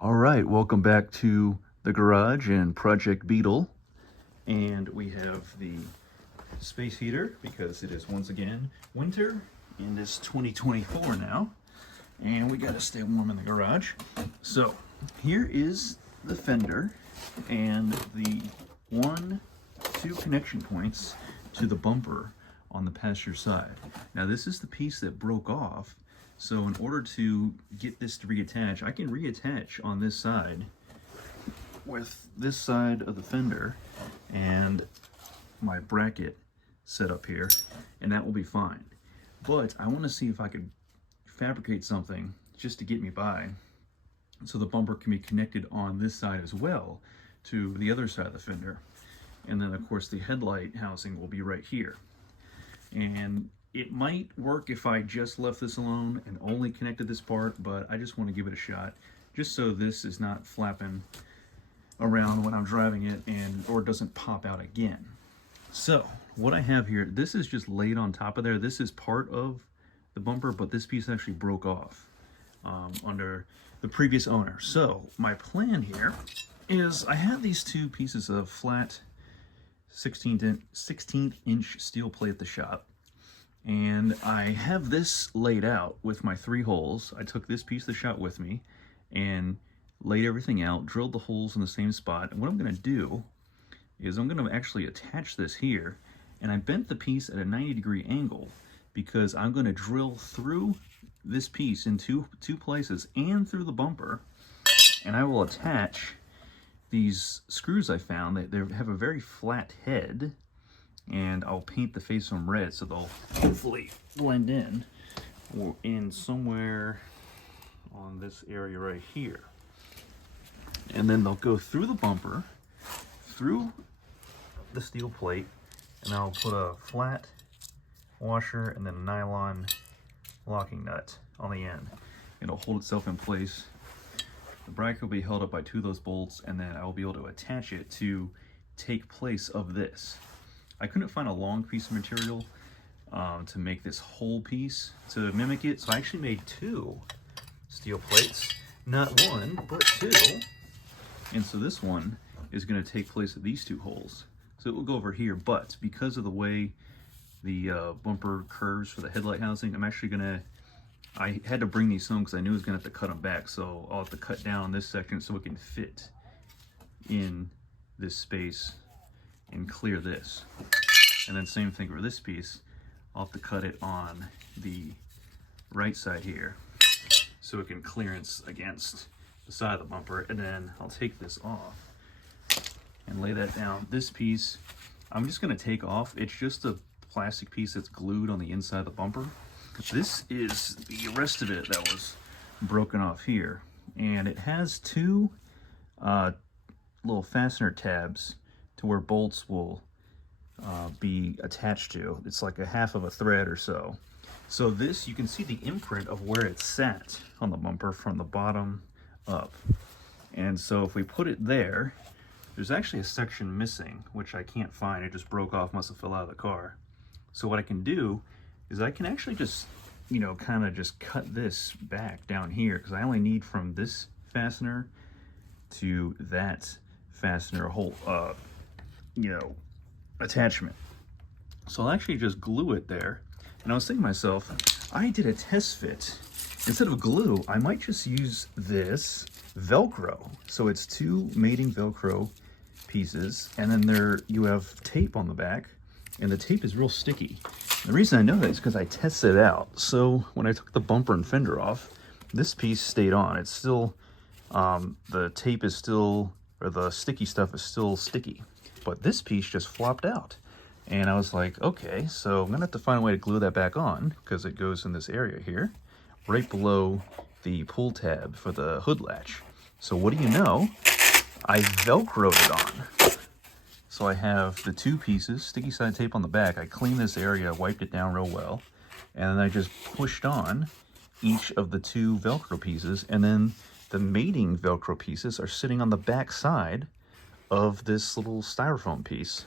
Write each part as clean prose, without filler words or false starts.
All right, welcome back to the garage and Project Beetle. And we have the space heater because it is once again winter and it's 2024 now. And we gotta stay warm in the garage. So here is the fender and the two connection points to the bumper on the passenger side. Now this is the piece that broke off. So in order to get this to reattach, I can reattach on this side with this side of the fender and my bracket set up here, and that will be fine. But I want to see if I could fabricate something just to get me by so the bumper can be connected on this side as well to the other side of the fender. And then of course the headlight housing will be right here. And it might work if I just left this alone and only connected this part, but I just want to give it a shot, just so this is not flapping around when I'm driving it or it doesn't pop out again. So what I have here, this is just laid on top of there. This is part of the bumper, but this piece actually broke off under the previous owner. So my plan here is I have these two pieces of flat 16-inch steel plate at the shop. And I have this laid out with my 3 holes. I took this piece of the shot with me and laid everything out, drilled the holes in the same spot. And what I'm going to do is I'm going to actually attach this here. And I bent the piece at a 90-degree angle because I'm going to drill through this piece in two places and through the bumper. And I will attach these screws I found. They have a very flat head. And I'll paint the face of them red so they'll hopefully blend in or in somewhere on this area right here. And then they'll go through the bumper, through the steel plate, and I'll put a flat washer and then a nylon locking nut on the end. It'll hold itself in place. The bracket will be held up by 2 of those bolts, and then I'll be able to attach it to take place of this. I couldn't find a long piece of material to make this whole piece to mimic it, so I actually made 2 steel plates, not 1, but 2. And so this one is going to take place of these 2 holes. So it will go over here, but because of the way the bumper curves for the headlight housing, I had to bring these home because I knew I was going to have to cut them back, so I'll have to cut down this section so it can fit in this space and clear this. And then same thing for this piece. I'll have to cut it on the right side here so it can clearance against the side of the bumper. And then I'll take this off and lay that down. This piece I'm just going to take off. It's just a plastic piece that's glued on the inside of the bumper. This is the rest of it that was broken off here, and it has 2 little fastener tabs to where bolts will be attached to. It's like a half of a thread or so. So this, you can see the imprint of where it sat on the bumper from the bottom up. And so if we put it there, there's actually a section missing, which I can't find. It just broke off, must have fell out of the car. So what I can do is I can actually just, kind of just cut this back down here, because I only need from this fastener to that fastener hole, attachment. So I'll actually just glue it there. And I was thinking to myself, I did a test fit. Instead of glue, I might just use this Velcro. So it's 2 mating Velcro pieces, and then you have tape on the back, and the tape is real sticky. The reason I know that is because I tested it out. So when I took the bumper and fender off, this piece stayed on. It's still, the tape is still, or the sticky stuff is still sticky. But this piece just flopped out. And I was like, okay, so I'm gonna have to find a way to glue that back on, because it goes in this area here, right below the pull tab for the hood latch. So what do you know? I Velcroed it on. So I have the 2 pieces, sticky side tape on the back. I cleaned this area, wiped it down real well, and then I just pushed on each of the 2 Velcro pieces, and then the mating Velcro pieces are sitting on the back side of this little styrofoam piece.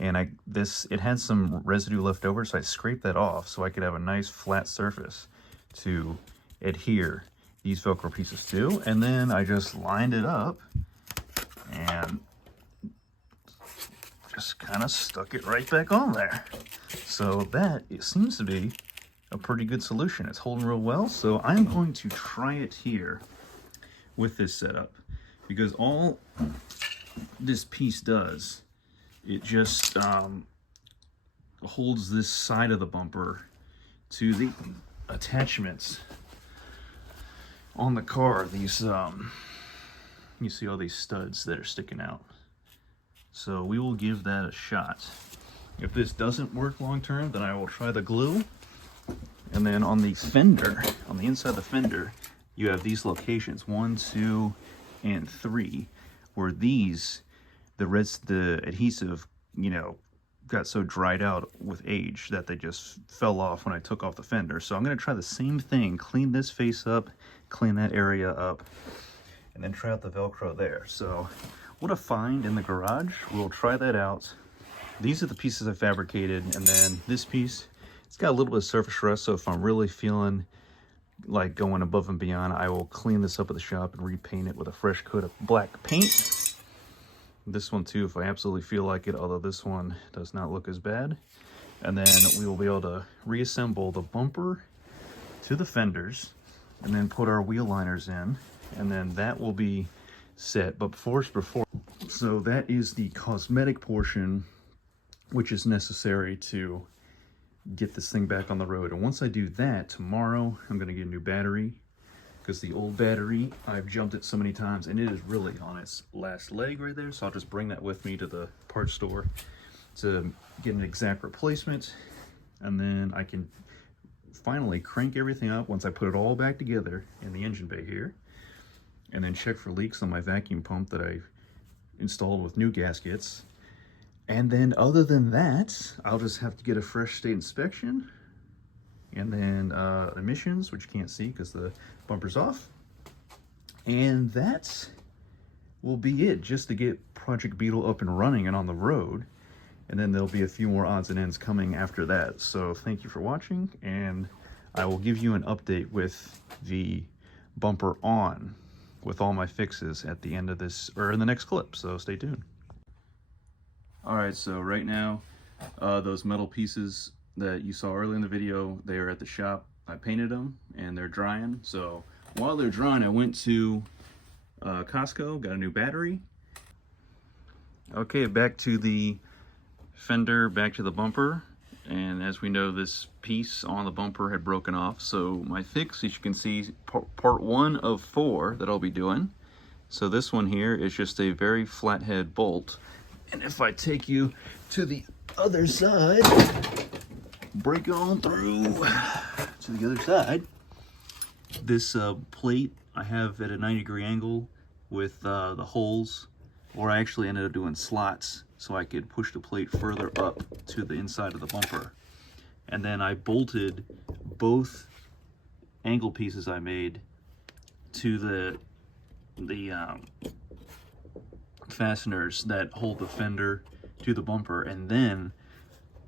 And it had some residue left over, so I scraped that off so I could have a nice flat surface to adhere these Velcro pieces too. And then I just lined it up and just kind of stuck it right back on there. So that, it seems to be a pretty good solution. It's holding real well. So I'm going to try it here with this setup, because all this piece does, it just holds this side of the bumper to the attachments on the car. These you see all these studs that are sticking out. So we will give that a shot. If this doesn't work long term, then I will try the glue. And then on the fender, on the inside of the fender, you have these locations, 1, 2, and 3, where these, the adhesive, you know, got so dried out with age that they just fell off when I took off the fender. So I'm going to try the same thing, clean this face up, clean that area up, and then try out the Velcro there. So what a find in the garage. We'll try that out. These are the pieces I fabricated, and then this piece, it's got a little bit of surface rust, so if I'm really feeling like going above and beyond, I will clean this up at the shop and repaint it with a fresh coat of black paint. This one too, if I absolutely feel like it, although this one does not look as bad. And then we will be able to reassemble the bumper to the fenders and then put our wheel liners in, and then that will be set. But first, so that is the cosmetic portion, which is necessary to get this thing back on the road. And once I do that, tomorrow I'm going to get a new battery, because the old battery, I've jumped it so many times and it is really on its last leg right there. So I'll just bring that with me to the parts store to get an exact replacement, and then I can finally crank everything up once I put it all back together in the engine bay here, and then check for leaks on my vacuum pump that I installed with new gaskets. And then other than that, I'll just have to get a fresh state inspection, and then emissions, which you can't see because the bumper's off. And that will be it, just to get Project Beetle up and running and on the road. And then there'll be a few more odds and ends coming after that. So thank you for watching, and I will give you an update with the bumper on, with all my fixes at the end of this, or in the next clip, so stay tuned. Alright, so right now, those metal pieces that you saw earlier in the video, they are at the shop. I painted them and they're drying. So while they're drying, I went to Costco, got a new battery. Okay, back to the fender, back to the bumper. And as we know, this piece on the bumper had broken off. So my fix, as you can see, part 1 of 4 that I'll be doing. So this one here is just a very flathead bolt. And if I take you to the other side, break on through to the other side, this plate I have at a 90-degree angle with the holes, or I actually ended up doing slots so I could push the plate further up to the inside of the bumper. And then I bolted both angle pieces I made to the fasteners that hold the fender to the bumper, and then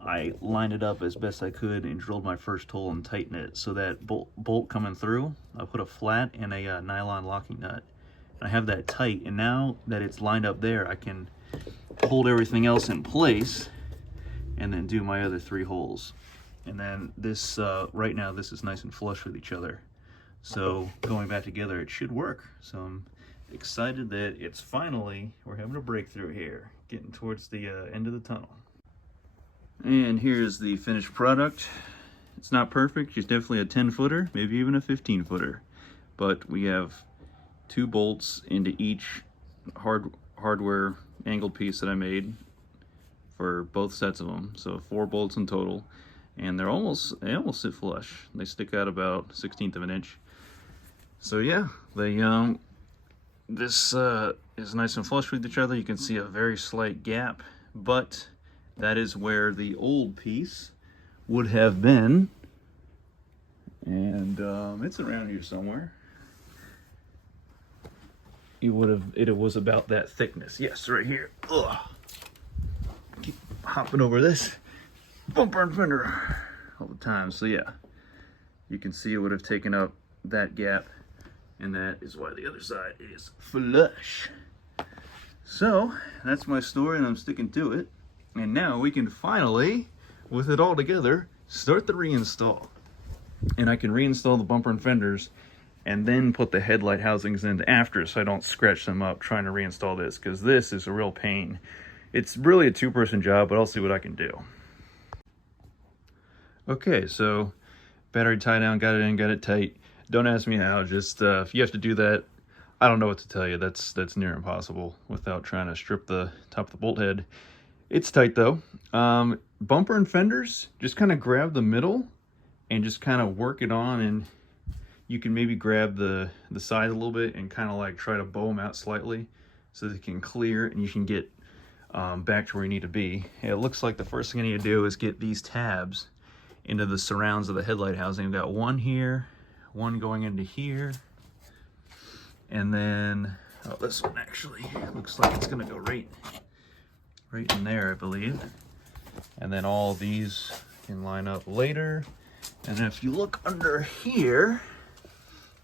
I lined it up as best I could and drilled my first hole and tightened it. So that bolt coming through, I put a flat and a nylon locking nut. And I have that tight, and now that it's lined up there, I can hold everything else in place and then do my other 3 holes. And then this, right now, this is nice and flush with each other. So going back together, it should work. So I'm excited that it's finally, we're having a breakthrough here, getting towards the end of the tunnel. And here's the finished product. It's not perfect, it's definitely a 10-footer, maybe even a 15-footer. But we have 2 bolts into each hardware angled piece that I made for both sets of them. So 4 bolts in total, and they almost sit flush. They stick out about 1/16 of an inch. So yeah, they this is nice and flush with each other. You can see a very slight gap, but that is where the old piece would have been, and it's around here somewhere. It was about that thickness. Yes, right here. Ugh. Keep hopping over this bumper and fender all the time. So yeah, you can see it would have taken up that gap and that is why the other side is flush. So that's my story, and I'm sticking to it. And now we can finally, with it all together, start the reinstall. And I can reinstall the bumper and fenders and then put the headlight housings in after, so I don't scratch them up trying to reinstall this, because this is a real pain. It's really a two-person job, but I'll see what I can do. Okay, so battery tie down, got it in, got it tight. Don't ask me how, just if you have to do that, I don't know what to tell you. That's near impossible without trying to strip the top of the bolt head. It's tight though. Bumper and fenders, just kind of grab the middle and just kind of work it on, and you can maybe grab the sides a little bit and kind of like try to bow them out slightly so they can clear and you can get back to where you need to be. It looks like the first thing I need to do is get these tabs into the surrounds of the headlight housing. I've got one here, one going into here, and then this one actually looks like it's gonna go right in there, I believe. And then all these can line up later. And if you look under here,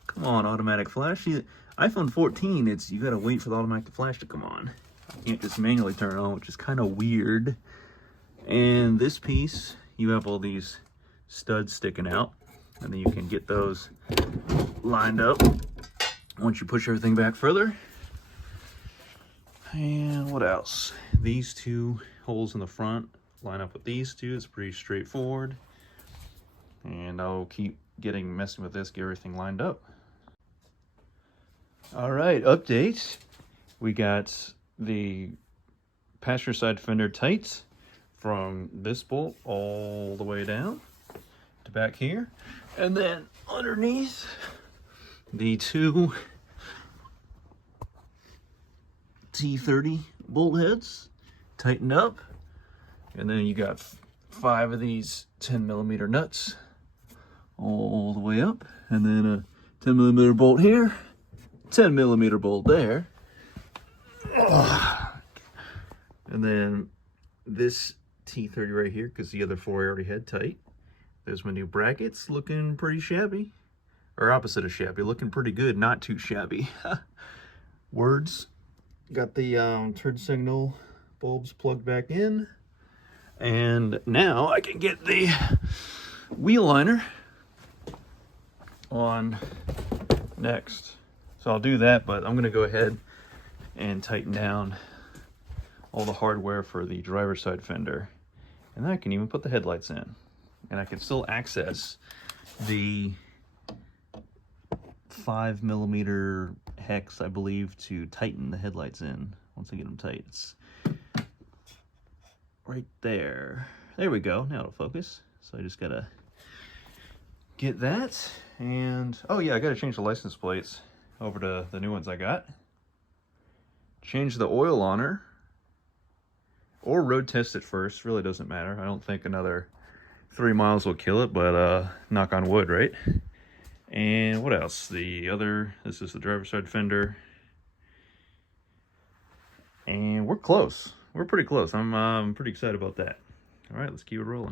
come on, automatic flash. See, iPhone 14, you gotta wait for the automatic flash to come on. You can't just manually turn it on, which is kind of weird. And this piece, you have all these studs sticking out, and then you can get those lined up once you push everything back further. And what else? These two holes in the front line up with these two. It's pretty straightforward. And I'll keep messing with this, get everything lined up. All right, update. We got the passenger side fender tight from this bolt all the way down to back here. And then underneath, the two T30 bolt heads tightened up. And then you got 5 of these 10mm nuts all the way up. And then a 10mm bolt here, 10mm bolt there. And then this T30 right here, because the other 4 I already had tight. There's my new brackets, looking pretty shabby. Or opposite of shabby, looking pretty good, not too shabby. Words. Got the turn signal bulbs plugged back in. And now I can get the wheel liner on next. So I'll do that, but I'm gonna go ahead and tighten down all the hardware for the driver's side fender. And then I can even put the headlights in. And I can still access the 5mm hex, I believe, to tighten the headlights in once I get them tight. It's right there. There we go. Now it'll focus. So I just gotta get that. And oh yeah, I gotta change the license plates over to the new ones I got. Change the oil on her, or road test it first. Really doesn't matter. I don't think another 3 miles will kill it, but knock on wood, right? And what else? This is the driver's side fender. And we're close. We're pretty close. I'm pretty excited about that. All right, let's keep it rolling.